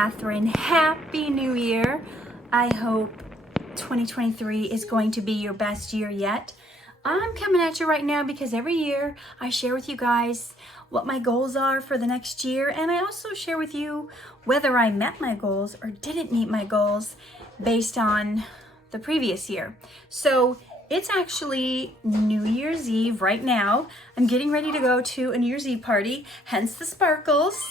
Katherine. Happy New Year. I hope 2023 is going to be your best year yet. I'm coming at you right now because every year I share with you guys what my goals are for the next year, and I also share with you whether I met my goals or didn't meet my goals based on the previous year. So it's actually New Year's Eve right now. I'm getting ready to go to a New Year's Eve party, hence the sparkles.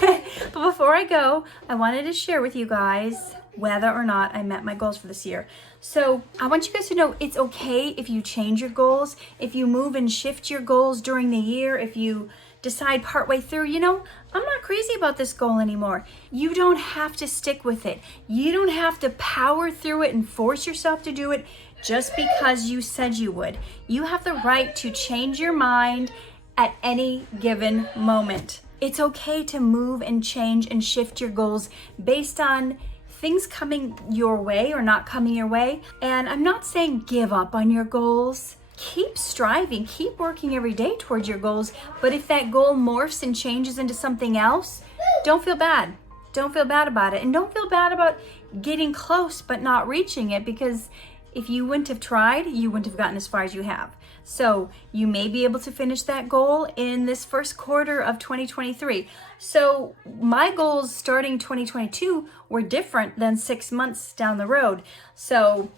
But before I go, I wanted to share with you guys whether or not I met my goals for this year. So I want you guys to know it's okay if you change your goals, if you move and shift your goals during the year, if you decide partway through, I'm not crazy about this goal anymore. You don't have to stick with it. You don't have to power through it and force yourself to do it just because you said you would. You have the right to change your mind at any given moment. It's okay to move and change and shift your goals based on things coming your way or not coming your way. And I'm not saying give up on your goals. Keep striving, keep working every day towards your goals. But if that goal morphs and changes into something else, don't feel bad. Don't feel bad about it. And don't feel bad about getting close but not reaching it, because if you wouldn't have tried, you wouldn't have gotten as far as you have. So you may be able to finish that goal in this first quarter of 2023. So my goals starting 2022 were different than 6 months down the road. So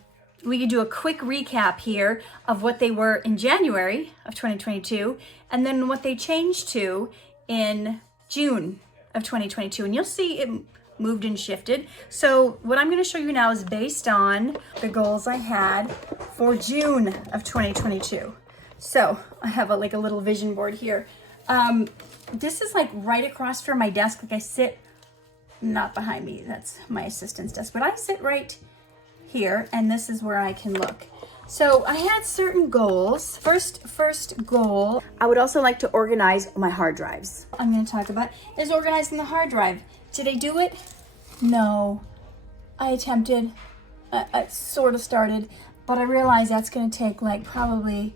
we could do a quick recap here of what they were in January of 2022 and then what they changed to in June of 2022. And you'll see it moved and shifted. So what I'm going to show you now is based on the goals I had for June of 2022. So I have a little vision board here. This is right across from my desk. I sit not behind me. That's my assistant's desk, but I sit right here, and this is where I can look. So I had certain goals. First goal, I would also like to organize my hard drives. I'm going to talk about is organizing the hard drive. Did I do it? No. I attempted. I sort of started, but I realized that's going to take probably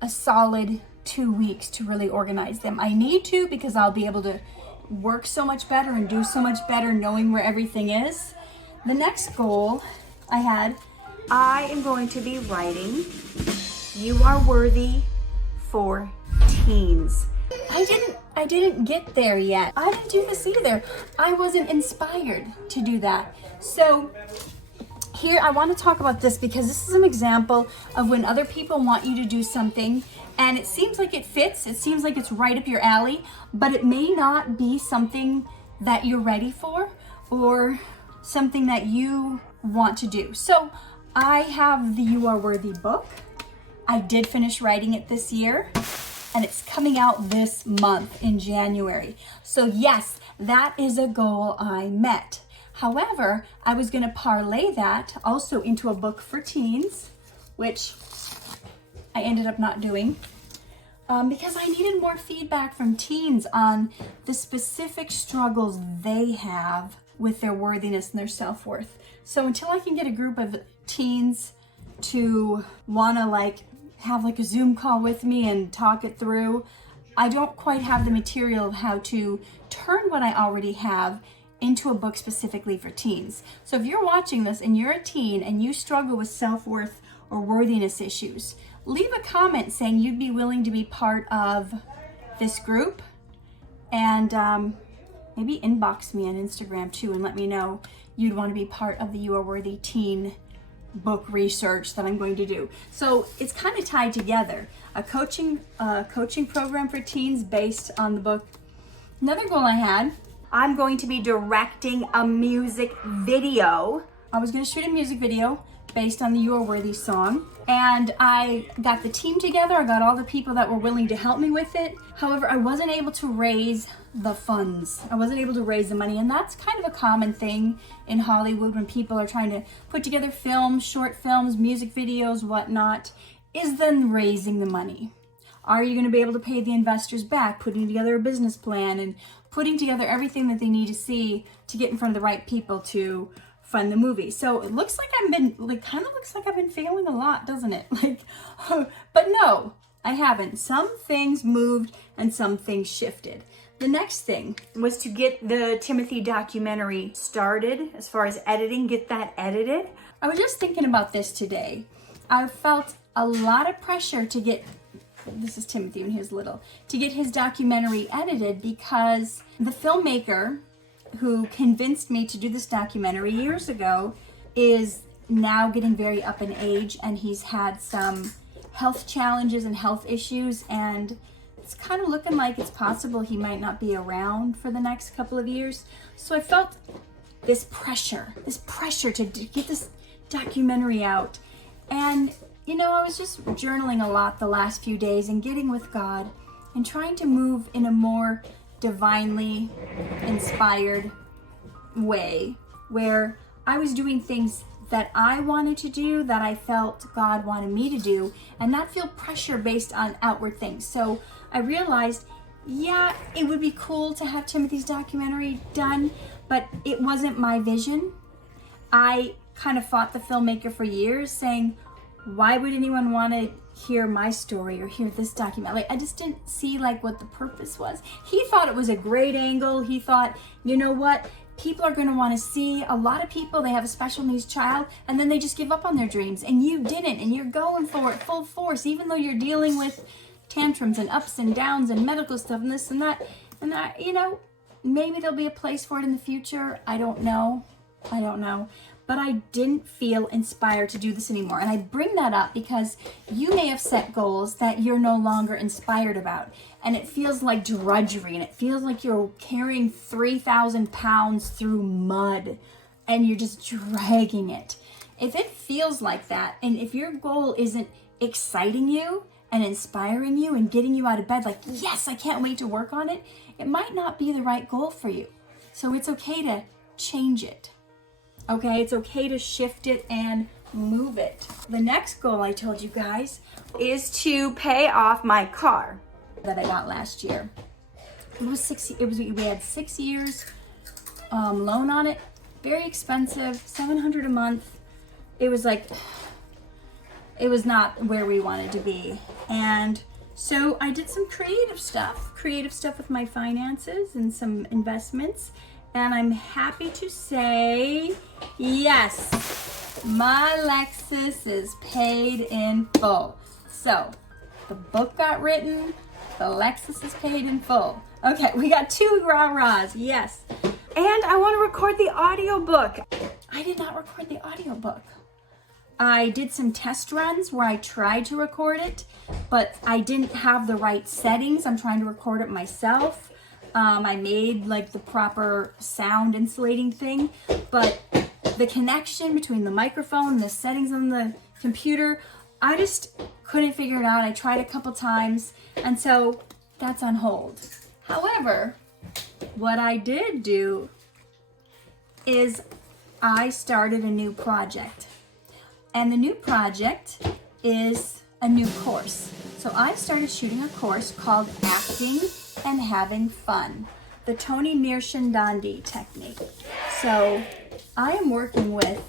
a solid 2 weeks to really organize them. I need to, because I'll be able to work so much better and do so much better knowing where everything is. The next goal I had, I am going to be writing You Are Worthy for Teens. I didn't get there yet. I didn't do this either. I wasn't inspired to do that. So here I want to talk about this because this is an example of when other people want you to do something and it seems like it fits, it seems like it's right up your alley, but it may not be something that you're ready for or something that you want to do. So I have the You Are Worthy book. I did finish writing it this year, and it's coming out this month in January. So yes, that is a goal I met. However, I was going to parlay that also into a book for teens, which I ended up not doing because I needed more feedback from teens on the specific struggles they have with their worthiness and their self-worth. So until I can get a group of teens to want to have a Zoom call with me and talk it through, I don't quite have the material of how to turn what I already have into a book specifically for teens. So if you're watching this and you're a teen and you struggle with self-worth or worthiness issues, leave a comment saying you'd be willing to be part of this group, and maybe inbox me on Instagram too and let me know you'd want to be part of the You Are Worthy teen book research that I'm going to do. So it's kind of tied together. A coaching program for teens based on the book. Another goal I had, I'm going to be directing a music video. I was going to shoot a music video based on the You Are Worthy song, and I got the team together. I got all the people that were willing to help me with it. However, I wasn't able to raise the funds. I wasn't able to raise the money, and that's kind of a common thing in Hollywood when people are trying to put together films, short films, music videos, whatnot, is then raising the money. Are you going to be able to pay the investors back, putting together a business plan and putting together everything that they need to see to get in front of the right people to fund the movie? So it looks like I've been failing a lot, doesn't it? But no, I haven't. Some things moved and some things shifted. The next thing was to get the Timothy documentary started as far as editing, get that edited. I was just thinking about this today. I felt a lot of pressure to get, this is Timothy when he was little, to get his documentary edited because the filmmaker who convinced me to do this documentary years ago is now getting very up in age, and he's had some health challenges and health issues, and it's kind of looking like it's possible he might not be around for the next couple of years. So I felt this pressure to get this documentary out. And you know, I was just journaling a lot the last few days and getting with God and trying to move in a more divinely inspired way where I was doing things that I wanted to do, that I felt God wanted me to do, and not feel pressure based on outward things. So I realized, yeah, it would be cool to have Timothy's documentary done, but it wasn't my vision. I kind of fought the filmmaker for years saying, why would anyone want to hear my story or hear this document? Like, I just didn't see like what the purpose was. He thought it was a great angle. He thought, you know what? People are going to want to see. A lot of people, they have a special needs child and then they just give up on their dreams, and you didn't, and you're going for it full force, even though you're dealing with tantrums and ups and downs and medical stuff and this and that, you know, maybe there'll be a place for it in the future. I don't know. But I didn't feel inspired to do this anymore. And I bring that up because you may have set goals that you're no longer inspired about. And it feels like drudgery, and it feels like you're carrying 3,000 pounds through mud and you're just dragging it. If it feels like that, and if your goal isn't exciting you and inspiring you and getting you out of bed like, yes, I can't wait to work on it, it might not be the right goal for you. So it's okay to change it. Okay, it's okay to shift it and move it. The next goal I told you guys is to pay off my car that I got last year. We had 6 years loan on it. Very expensive, $700 a month. It was not where we wanted to be. And so I did some creative stuff with my finances and some investments. And I'm happy to say, yes, my Lexus is paid in full. So the book got written, the Lexus is paid in full. Okay, we got 2 rah-rahs, yes. And I want to record the audiobook. I did not record the audiobook. I did some test runs where I tried to record it, but I didn't have the right settings. I'm trying to record it myself. I made like the proper sound insulating thing, but the connection between the microphone and the settings on the computer, I just couldn't figure it out. I tried a couple times, and so that's on hold. However, what I did do is I started a new project, and the new project is a new course. So I started shooting a course called Acting and Having Fun, the Tony Mirshandandi technique. So I am working with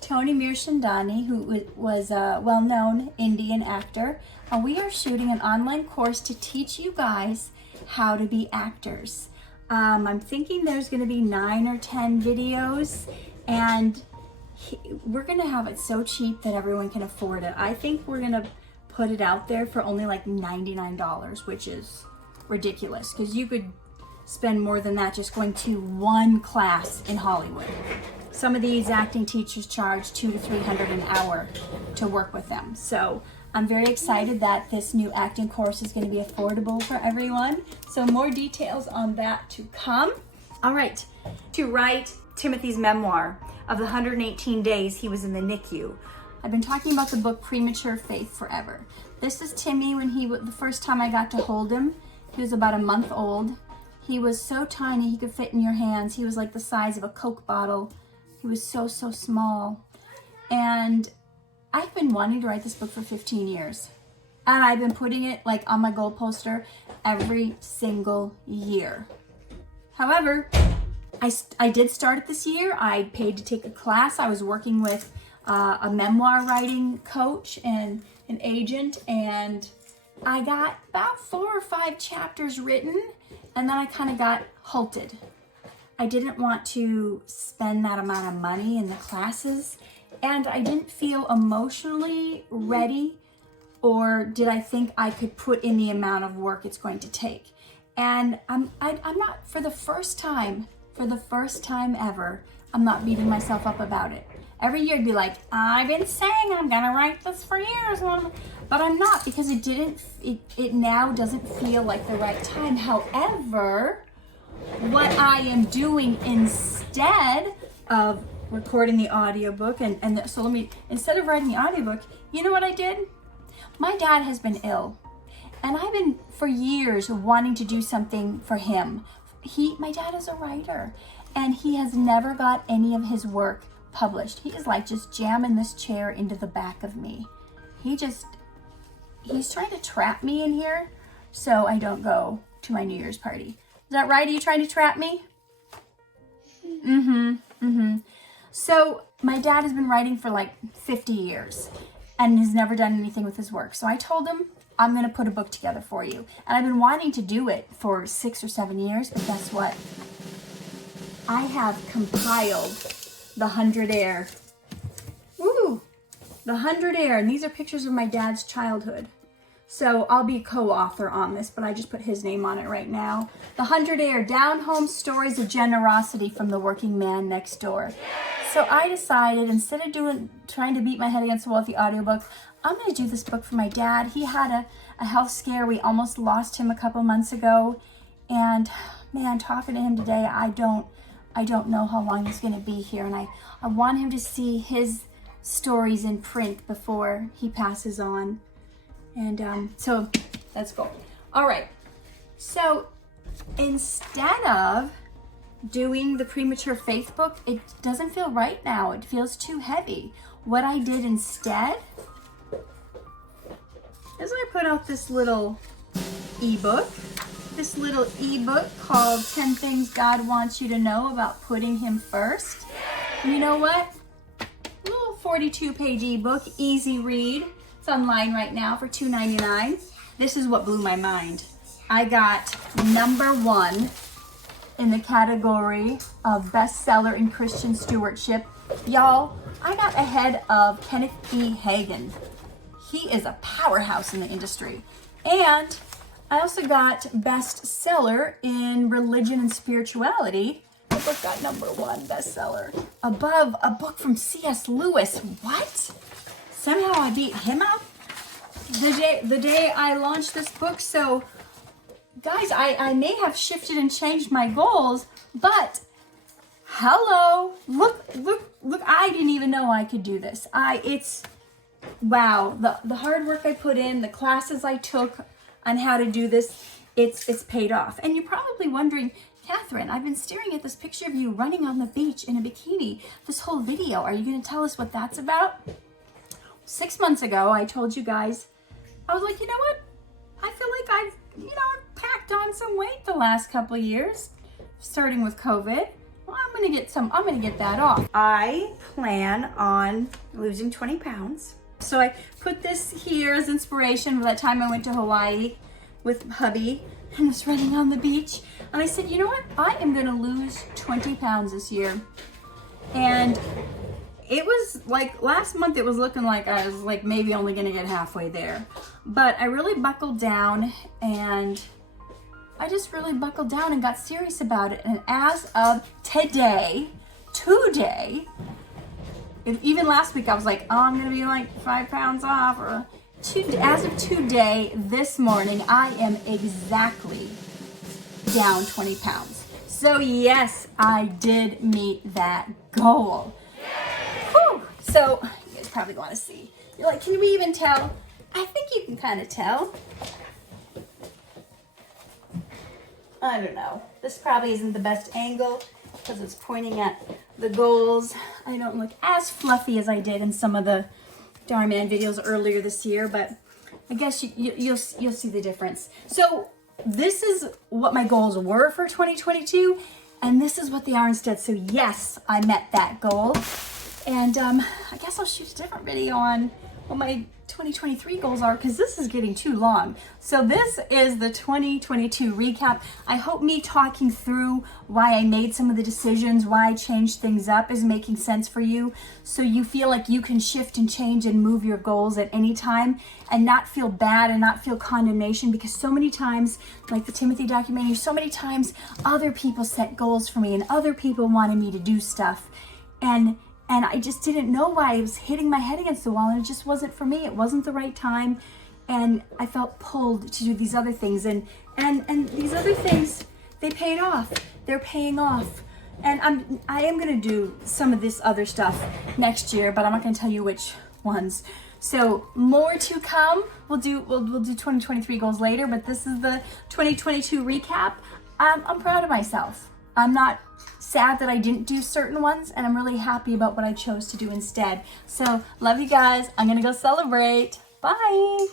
Tony Mirshandandi, who was a well-known Indian actor. We are shooting an online course to teach you guys how to be actors. I'm thinking there's going to be 9 or 10 videos, and we're going to have it so cheap that everyone can afford it. I think we're going to put it out there for only like $99, which is ridiculous because you could spend more than that just going to one class in Hollywood. Some of these acting teachers charge $200 to $300 an hour to work with them. So I'm very excited that this new acting course is going to be affordable for everyone. So more details on that to come. All right, to write Timothy's memoir of the 118 days he was in the NICU. I've been talking about the book Premature Faith forever. This is Timmy when the first time I got to hold him. He was about a month old. He was so tiny he could fit in your hands. He was like the size of a Coke bottle. He was so small. And I've been wanting to write this book for 15 years. And I've been putting it like on my goal poster every single year. However, I did start it this year. I paid to take a class. I was working with a memoir writing coach and an agent, and I got about 4 or 5 chapters written, and then I kind of got halted. I didn't want to spend that amount of money in the classes, and I didn't feel emotionally ready, or did I think I could put in the amount of work it's going to take. And I'm not, for the first time ever, I'm not beating myself up about it. Every year I'd be like, I've been saying I'm gonna write this for years, but I'm not, because it now doesn't feel like the right time. However, what I am doing instead of recording the audiobook, instead of writing the audiobook, you know what I did? My dad has been ill, and I've been for years wanting to do something for him. My dad is a writer, and he has never got any of his work published. He is like just jamming this chair into the back of me. He's trying to trap me in here so I don't go to my New Year's party. Is that right? Are you trying to trap me? So my dad has been writing for like 50 years and has never done anything with his work. So I told him, I'm going to put a book together for you. And I've been wanting to do it for 6 or 7 years, but guess what? I have compiled the 100 Air. Woo! The 100 Air, and these are pictures of my dad's childhood. So I'll be co-author on this, but I just put his name on it right now. The 100 Air, down-home stories of generosity from the working man next door. So I decided, instead of trying to beat my head against the wall with the audiobook, I'm going to do this book for my dad. He had a health scare. We almost lost him a couple months ago. And man, talking to him today, I don't know how long he's going to be here. And I want him to see his stories in print before he passes on. And so let's go. All right. So instead of doing the Premature Faith book, it doesn't feel right now. It feels too heavy. What I did instead is I put out this little ebook. This little ebook called 10 Things God Wants You to Know About Putting Him First. And you know what? A little 42-page ebook, easy read. It's online right now for $2.99. This is what blew my mind. I got #1 in the category of bestseller in Christian stewardship. Y'all, I got ahead of Kenneth E. Hagin. He is a powerhouse in the industry. And I also got bestseller in religion and spirituality. The book got #1 bestseller, above a book from C.S. Lewis. What? Somehow I beat him up the day I launched this book. So guys, I may have shifted and changed my goals, but hello, look, I didn't even know I could do this. Wow, the hard work I put in, the classes I took on how to do this, it's paid off. And you're probably wondering, Katherine, I've been staring at this picture of you running on the beach in a bikini this whole video. Are you going to tell us what that's about? 6 months ago, I told you guys, I was like, you know what? I feel like I've packed on some weight the last couple of years, starting with COVID. Well, I'm gonna get that off. I plan on losing 20 pounds. So I put this here as inspiration for that time I went to Hawaii with hubby and was running on the beach. And I said, you know what? I am gonna lose 20 pounds this year. And it was like last month, it was looking like I was like maybe only gonna get halfway there. But I really buckled down, and I just really buckled down and got serious about it. And as of today, even last week I was like, oh, I'm gonna be like 5 pounds off. As of today, this morning, I am exactly down 20 pounds. So yes, I did meet that goal. Whew. So you guys probably want to see. You're like, can we even tell? I think you can kind of tell. I don't know. This probably isn't the best angle because it's pointing at the goals. I don't look as fluffy as I did in some of the Dhar Mann videos earlier this year, but I guess you'll see the difference. So this is what my goals were for 2022, and this is what they are instead. So yes, I met that goal. And I guess I'll shoot a different video on what my 2023 goals are, because this is getting too long. So this is the 2022 recap. I hope me talking through why I made some of the decisions, why I changed things up is making sense for you, so you feel like you can shift and change and move your goals at any time and not feel bad and not feel condemnation, because so many times, like the Timothy documentary, so many times other people set goals for me and other people wanted me to do stuff, and I just didn't know why. I was hitting my head against the wall, and it just wasn't for me. It wasn't the right time, and I felt pulled to do these other things, and these other things, they paid off. They're paying off, and I am gonna do some of this other stuff next year, but I'm not gonna tell you which ones. So more to come. We'll do 2023 goals later, but this is the 2022 recap. I'm proud of myself. I'm not sad that I didn't do certain ones, and I'm really happy about what I chose to do instead. So love you guys. I'm gonna go celebrate. Bye.